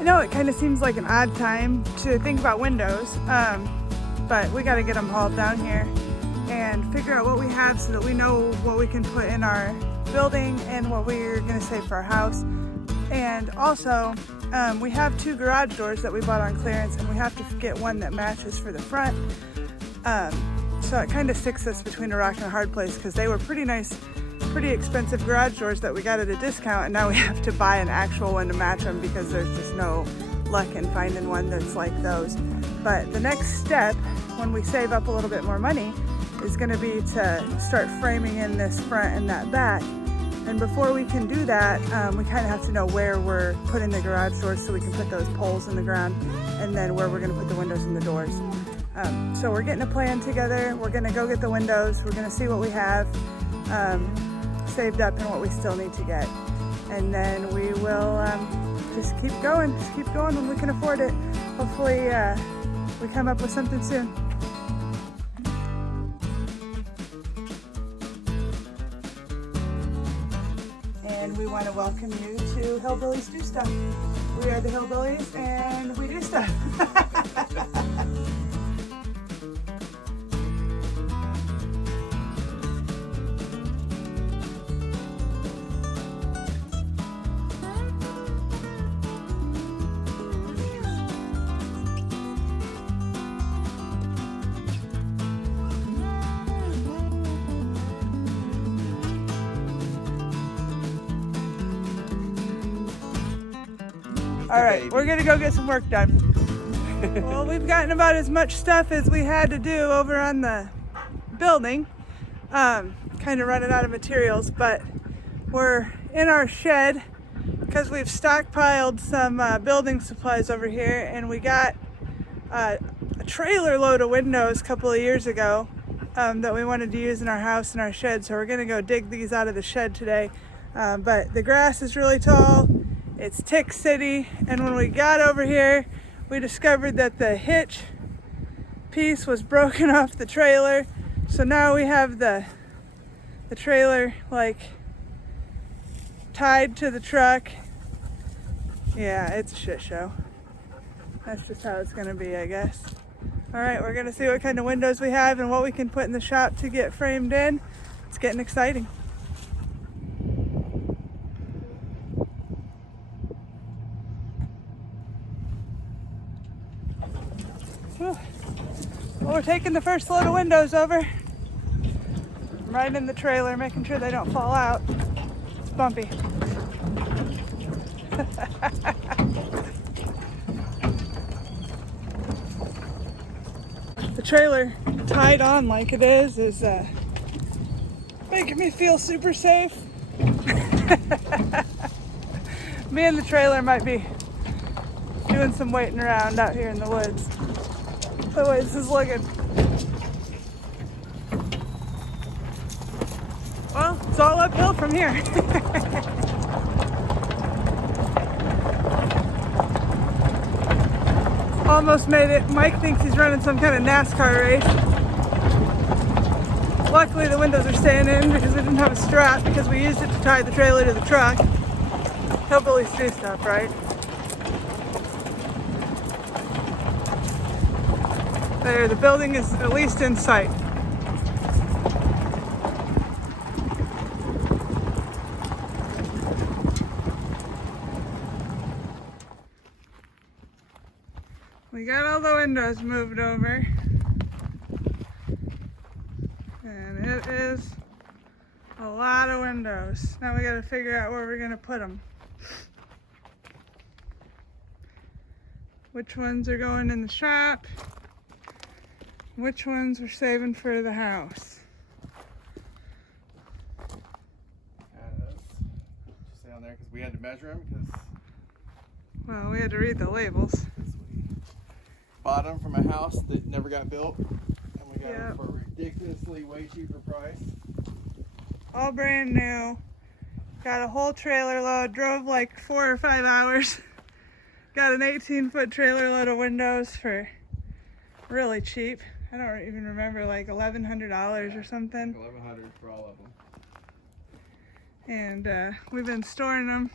I know it kind of seems like an odd time to think about windows, but we got to get them hauled down here and figure out what we have so that we know what we can put in our building and what we're going to save for our house. And also, we have 2 garage doors that we bought on clearance, and we have to get one that matches for the front. So it kind of sticks us between a rock and a hard place because they were pretty nice, pretty expensive garage doors that we got at a discount, and now we have to buy an actual one to match them because there's just no luck in finding one that's like those. But the next step, when we save up a little bit more money, is going to be to start framing in this front and that back. And before we can do that, we kind of have to know where we're putting the garage doors so we can put those poles in the ground, and then where we're going to put the windows and the doors. So we're getting a plan together. We're going to go get the windows. We're going to see what we have saved up and what we still need to get. And then we will just keep going when we can afford it. Hopefully we come up with something soon. And we want to welcome you to Hillbillies Do Stuff. We are the Hillbillies and we do stuff. All right, we're gonna go get some work done. Well, we've gotten about as much stuff as we had to do over on the building. Kind of running out of materials, but we're in our shed because we've stockpiled some building supplies over here, and we got a trailer load of windows a couple of years ago that we wanted to use in our house and our shed. So we're gonna go dig these out of the shed today. But the grass is really tall. It's Tick City, and when we got over here, we discovered that the hitch piece was broken off the trailer. So now we have the trailer like tied to the truck. Yeah, it's a shit show. That's just how it's gonna be, I guess. All right, we're gonna see what kind of windows we have and what we can put in the shop to get framed in. It's getting exciting. Well, we're taking the first load of windows over. I'm right in the trailer, making sure they don't fall out. It's bumpy. The trailer tied on like it is making me feel super safe. Me and the trailer might be doing some waiting around out here in the woods. The way this is looking. Well, it's all uphill from here. Almost made it. Mike thinks he's running some kind of NASCAR race. Luckily the windows are staying in because we didn't have a strap because we used it to tie the trailer to the truck. Hillbillies do stuff, right? There, the building is at least in sight. We got all the windows moved over. And it is a lot of windows. Now we gotta figure out where we're gonna put them. Which ones are going in the shop? Which ones we're saving for the house? Just down there because we had to measure them because. Well, we had to read the labels. We bought them from a house that never got built, and we got them for a ridiculously way cheaper price. All brand new. Got a whole trailer load. Drove like 4 or 5 hours. Got an 18-foot trailer load of windows for really cheap. I don't even remember, like $1,100 or something. $1,100 for all of them. And we've been storing them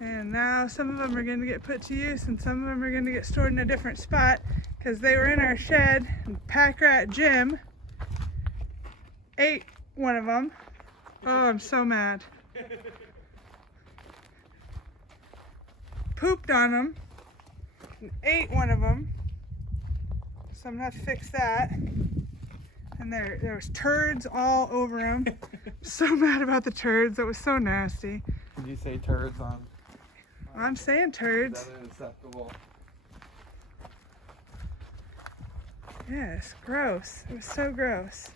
And now some of them are going to get put to use and some of them are going to get stored in a different spot because they were in our shed and Packrat Jim ate one of them. Oh, I'm so mad. Pooped on them and ate one of them. So I'm going to have to fix that. And there was turds all over him. So mad about the turds. That was so nasty. Did you say turds on? I'm saying turds. Is that unacceptable? Yes, gross. It was so gross.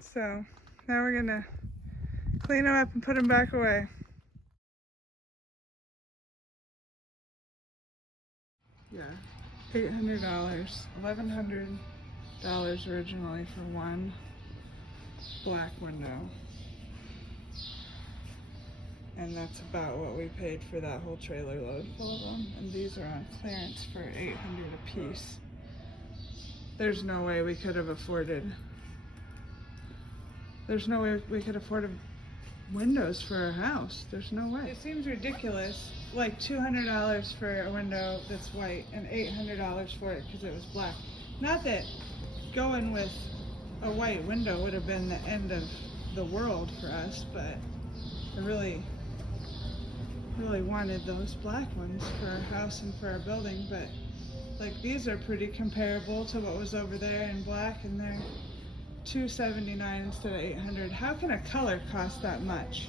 So now we're gonna clean them up and put them back away. Yeah, $800, $1,100 originally for one black window. And that's about what we paid for that whole trailer load full of them. And these are on clearance for $800 a piece. There's no way we could have afforded. There's no way we could afford windows for our house. There's no way. It seems ridiculous, like $200 for a window that's white and $800 for it because it was black. Not that going with a white window would have been the end of the world for us, but I really wanted those black ones for our house and for our building. But like these are pretty comparable to what was over there in black, and they're $279 instead of $800. How can a color cost that much?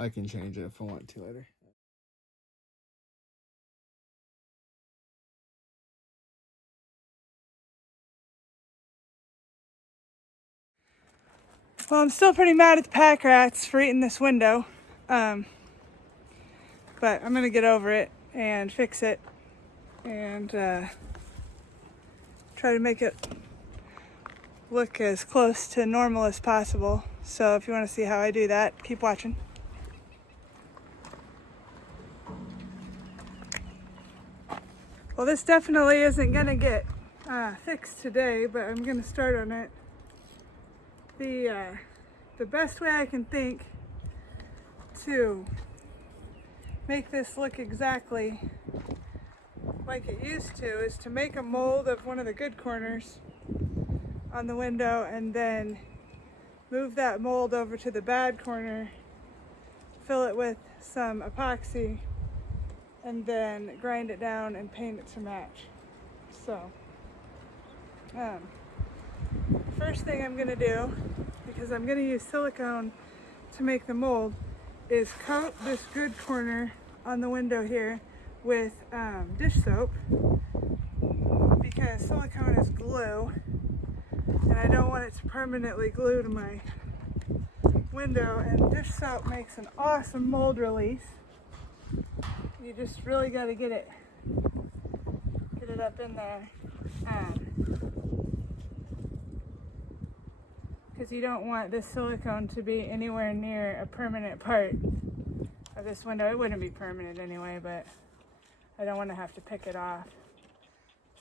I can change it if I want to later. Well, I'm still pretty mad at the Packrats for eating this window, but I'm gonna get over it and fix it and try to make it look as close to normal as possible. So if you want to see how I do that, keep watching. Well, this definitely isn't gonna get fixed today, but I'm gonna start on it. The best way I can think to make this look exactly like it used to is to make a mold of one of the good corners on the window and then move that mold over to the bad corner, fill it with some epoxy, and then grind it down and paint it to match. So, the first thing I'm gonna do, because I'm gonna use silicone to make the mold, is coat this good corner on the window here with dish soap, because silicone is glue and I don't want it to permanently glue to my window, and dish soap makes an awesome mold release. You just really got to get it up in there, because you don't want this silicone to be anywhere near a permanent part of this window. It wouldn't be permanent anyway, but I don't want to have to pick it off.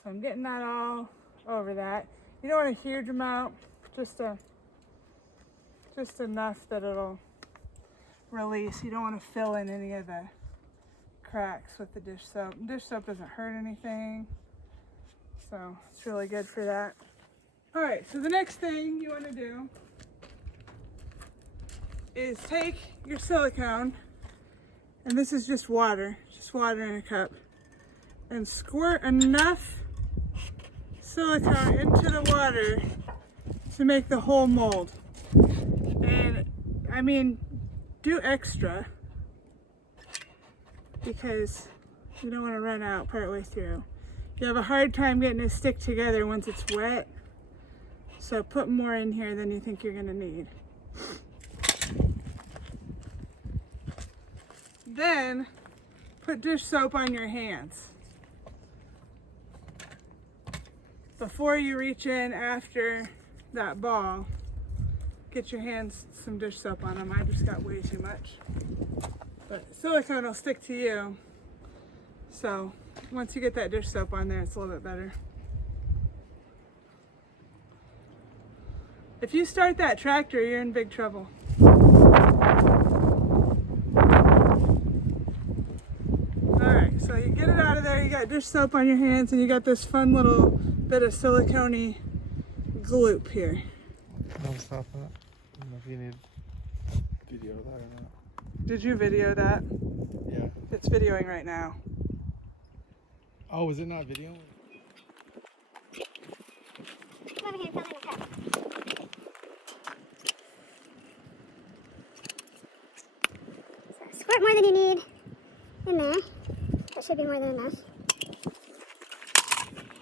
So I'm getting that all over that. You don't want a huge amount, just enough that it'll release. You don't want to fill in any of the cracks with the dish soap. Dish soap doesn't hurt anything, so it's really good for that. All right, so the next thing you want to do is take your silicone, and this is just water in a cup, and squirt enough silicone into the water to make the whole mold. And I mean, do extra, because you don't want to run out partway through. You have a hard time getting it to stick together once it's wet, so put more in here than you think you're going to need. Then put dish soap on your hands. before you reach in after that ball, get your hands some dish soap on them. I just got way too much. But silicone will stick to you. So once you get that dish soap on there, it's a little bit better. If you start that tractor, you're in big trouble. Alright, so you get it out of there, you got dish soap on your hands, and you got this fun little bit of silicone gloop here. I'll stop that. I don't know if you need video of that or not. Did you video that? Yeah. It's videoing right now. Oh, is it not videoing? Come over here and fill in the cup. So squirt more than you need in there. That should be more than enough.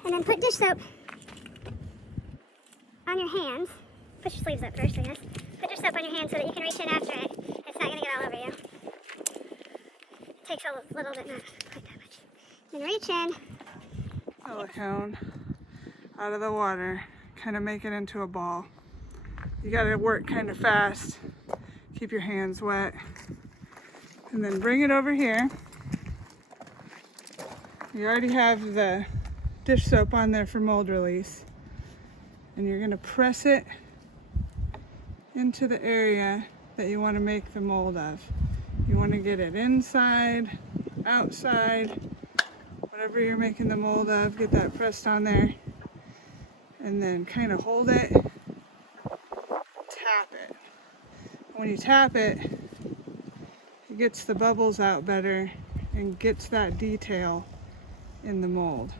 And then put dish soap on your hands. Put your sleeves up first, I guess. Put dish soap on your hands so that you can reach in after it. It's not going to get all over you. It takes a little bit, not quite that much. Then reach in. Silicone out of the water, kind of make it into a ball. You got to work kind of fast, keep your hands wet, and then bring it over here. You already have the dish soap on there for mold release, and you're going to press it into the area that you want to make the mold of. You want to get it inside, outside, whatever you're making the mold of, get that pressed on there, and then kind of hold it, tap it. When you tap it, it gets the bubbles out better and gets that detail in the mold.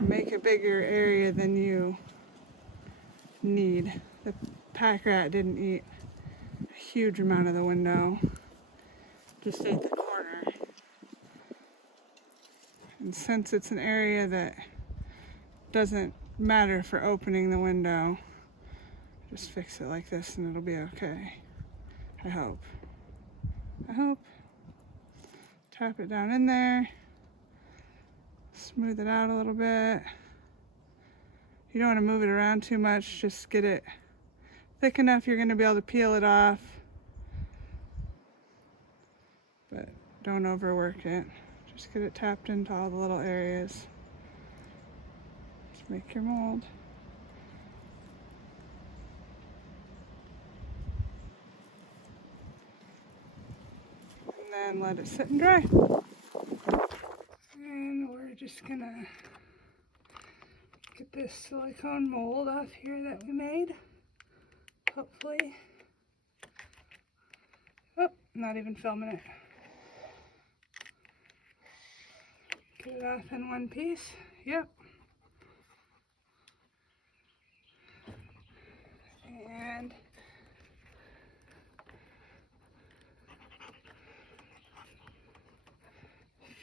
Make a bigger area than you need. The packrat didn't eat a huge amount of the window, just ate the corner. And since it's an area that doesn't matter for opening the window, just fix it like this and it'll be okay. I hope. Tap it down in there. Smooth it out a little bit. You don't want to move it around too much, just get it thick enough you're going to be able to peel it off. But don't overwork it. Just get it tapped into all the little areas. Just make your mold. And then let it sit and dry. And we're just gonna get this silicone mold off here that we made. Hopefully. Oh, not even filming it. Get it off in one piece. Yep. And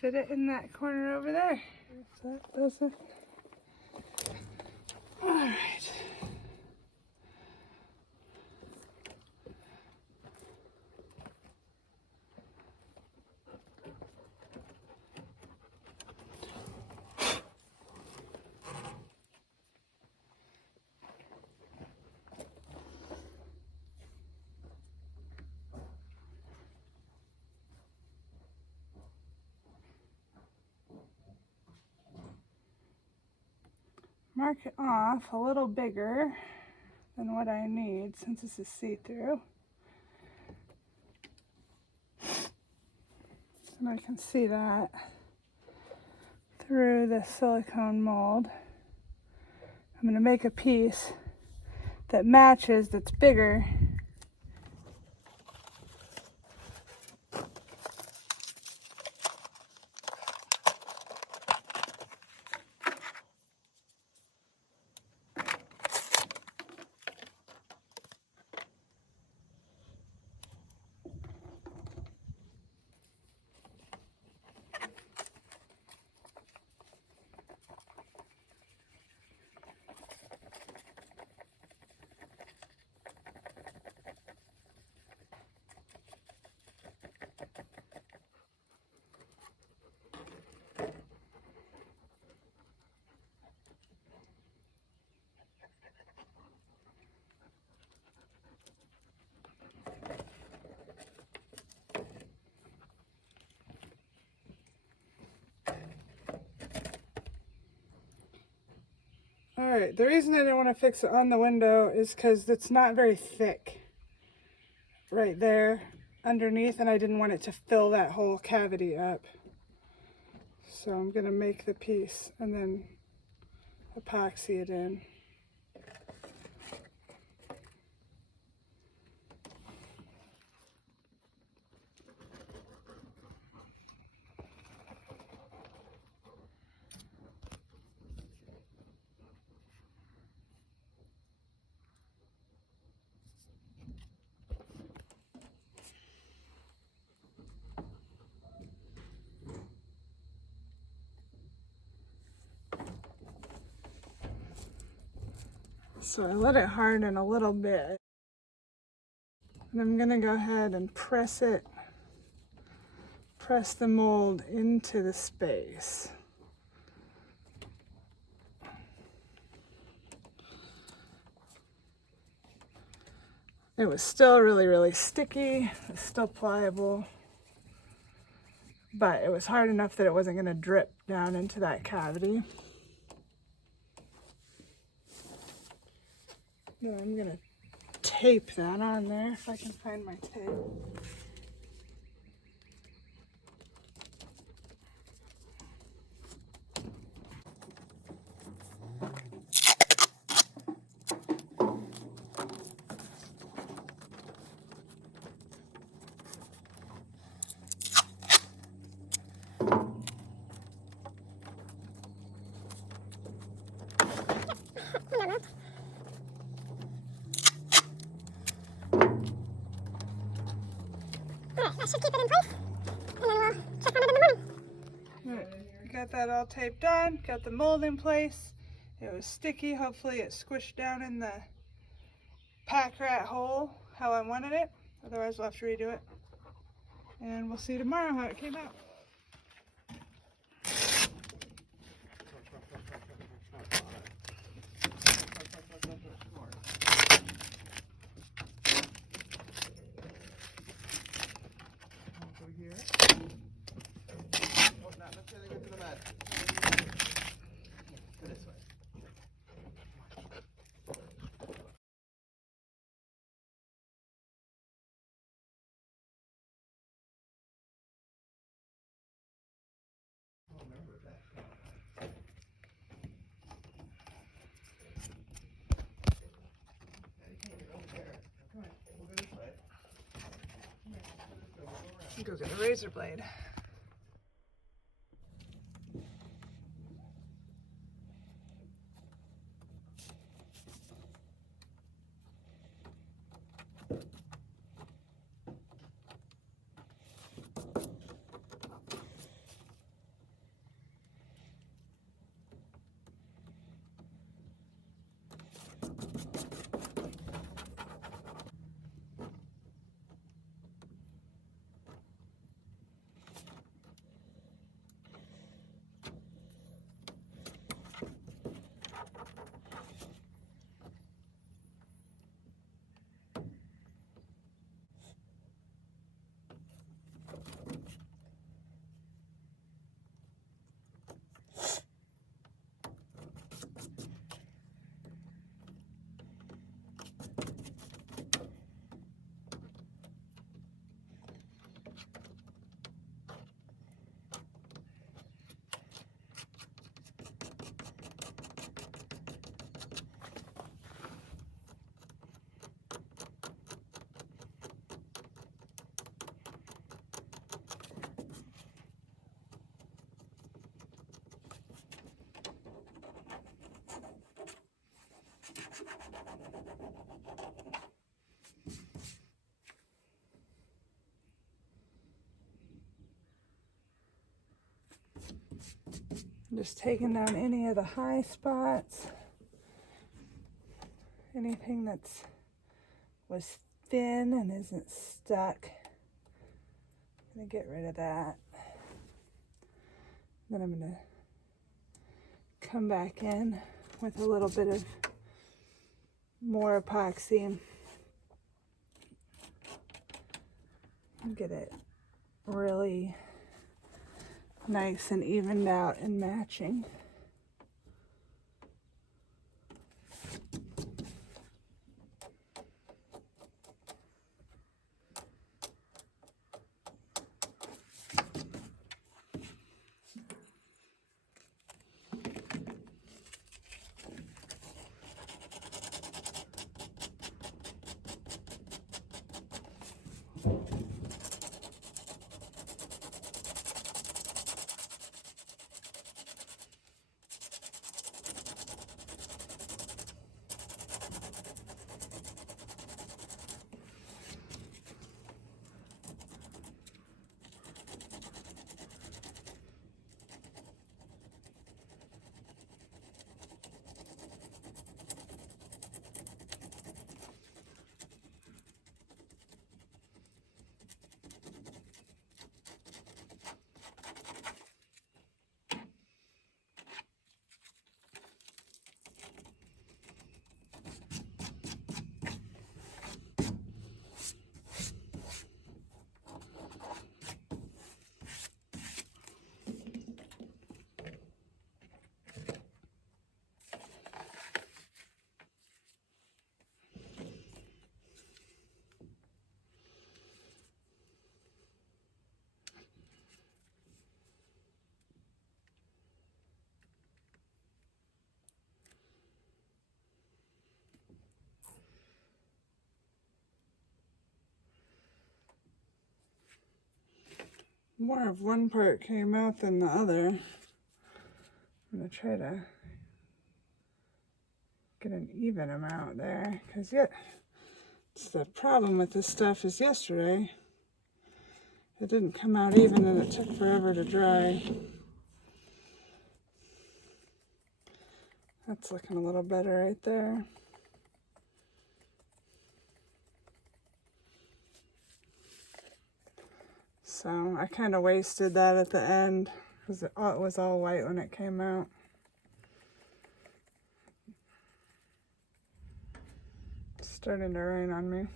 fit it in that corner over there. If that doesn't. All right. Mark it off a little bigger than what I need since this is see-through. And I can see that through the silicone mold. I'm going to make a piece that matches, that's bigger. Alright, the reason I didn't want to fix it on the window is because it's not very thick right there underneath, and I didn't want it to fill that whole cavity up. So I'm going to make the piece and then epoxy it in. So I let it harden a little bit. And I'm going to go ahead and press the mold into the space. It was still really, really sticky. It's still pliable. But it was hard enough that it wasn't going to drip down into that cavity. Now I'm going to tape that on there if I can find my tape. That should keep it in place, and then we'll check on it in the morning. Right, got that all taped on, got the mold in place. It was sticky, hopefully it squished down in the Packrat hole how I wanted it. Otherwise we'll have to redo it. And we'll see tomorrow how it came out. Go get a razor blade. Just taking down any of the high spots, anything that's was thin and isn't stuck. I'm gonna get rid of that. Then I'm gonna come back in with a little bit of more epoxy and get it really nice and evened out and matching. more of one part came out than the other. I'm gonna try to get an even amount there, because it's the problem with this stuff is yesterday it didn't come out even and it took forever to dry. That's looking a little better right there. So I kind of wasted that at the end because it was all white when it came out. It's starting to rain on me.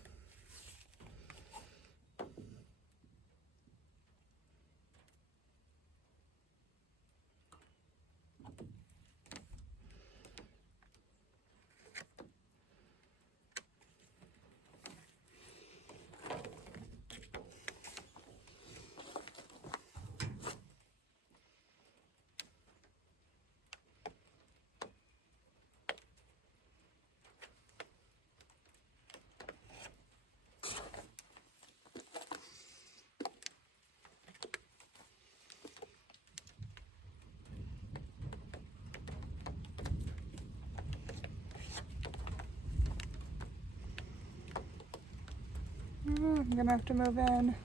I'm gonna have to move in.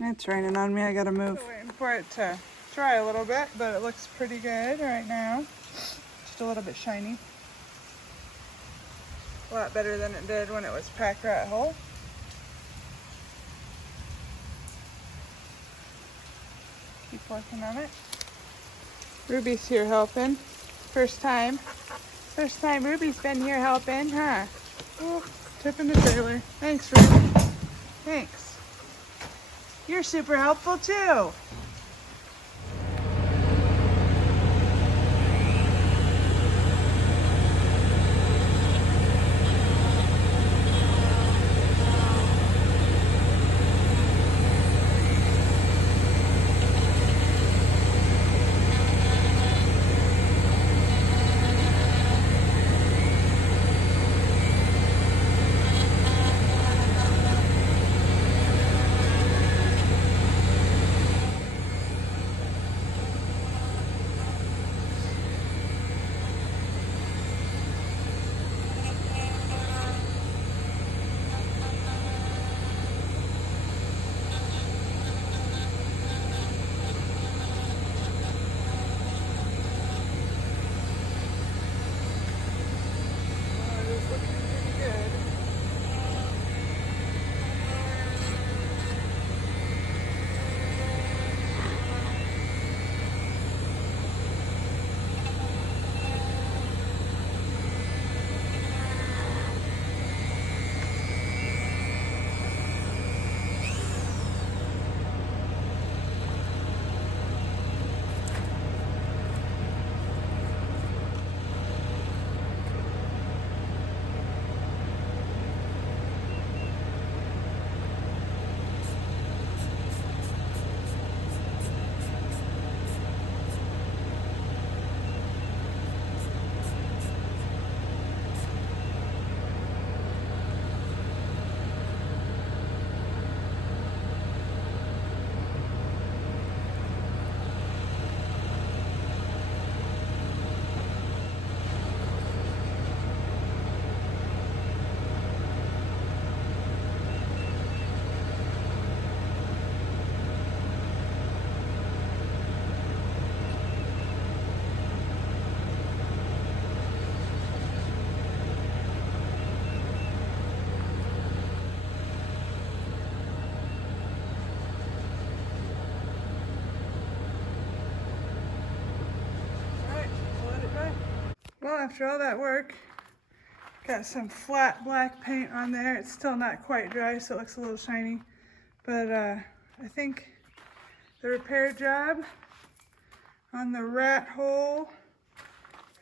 It's raining on me, I gotta move. Still waiting for it to dry a little bit, but it looks pretty good right now. Just a little bit shiny. A lot better than it did when it was Packrat whole. Keep working on it. Ruby's here helping. First time Ruby's been here helping, huh? Oh, tipping the trailer. Thanks, Ruby. Thanks. You're super helpful too. Well, after all that work, got some flat black paint on there. It's still not quite dry, so it looks a little shiny. But I think the repair job on the rat hole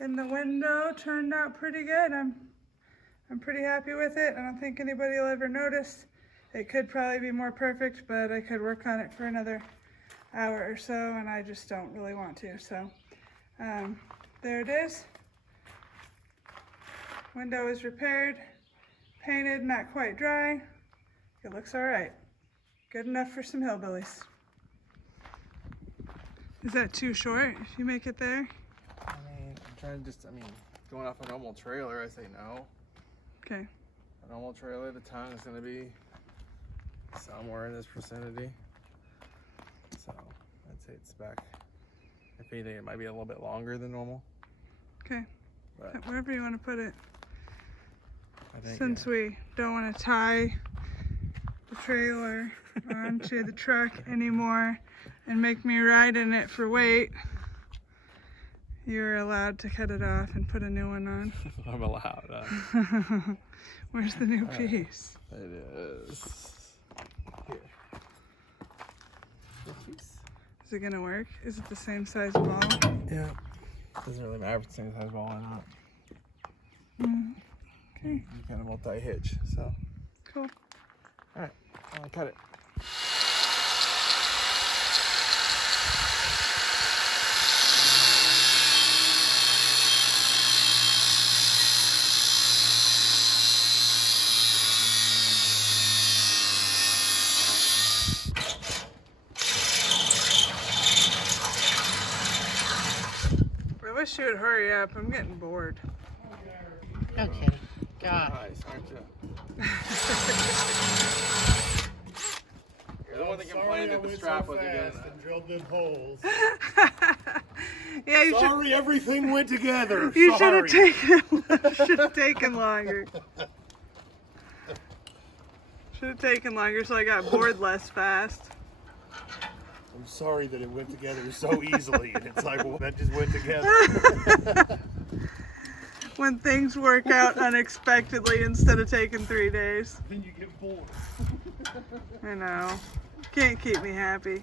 in the window turned out pretty good. I'm pretty happy with it. I don't think anybody will ever notice. It could probably be more perfect, but I could work on it for another hour or so, and I just don't really want to. So There it is. Window is repaired, painted, not quite dry. It looks all right. Good enough for some hillbillies. Is that too short if you make it there? I mean, I'm trying to going off a normal trailer, I say no. Okay. A normal trailer, the tongue is going to be somewhere in this vicinity. So I'd say it's back. If anything, it might be a little bit longer than normal. Okay. But Wherever you want to put it. I think, Since we don't want to tie the trailer onto the truck anymore and make me ride in it for weight, you're allowed to cut it off and put a new one on. I'm allowed. Where's the new piece? It is. Here. This piece. Is it gonna work? Is it the same size ball? Yeah. Doesn't really matter if it's the same size ball or not. Okay. You kind of multi-hitch, so. Cool. Alright, I'm gonna cut it. I wish you would hurry up. I'm getting bored. Okay. God. Nice, aren't you? You're the one that complained that the strap wasn't good enough. And drilled them holes. Yeah, you Sorry, everything went together. You should Sorry. have taken longer. Should have taken longer so I got bored less fast. I'm sorry that it went together so easily, and it's like, well, that just went together. When things work out unexpectedly instead of taking 3 days. Then you get bored. I know. Can't keep me happy.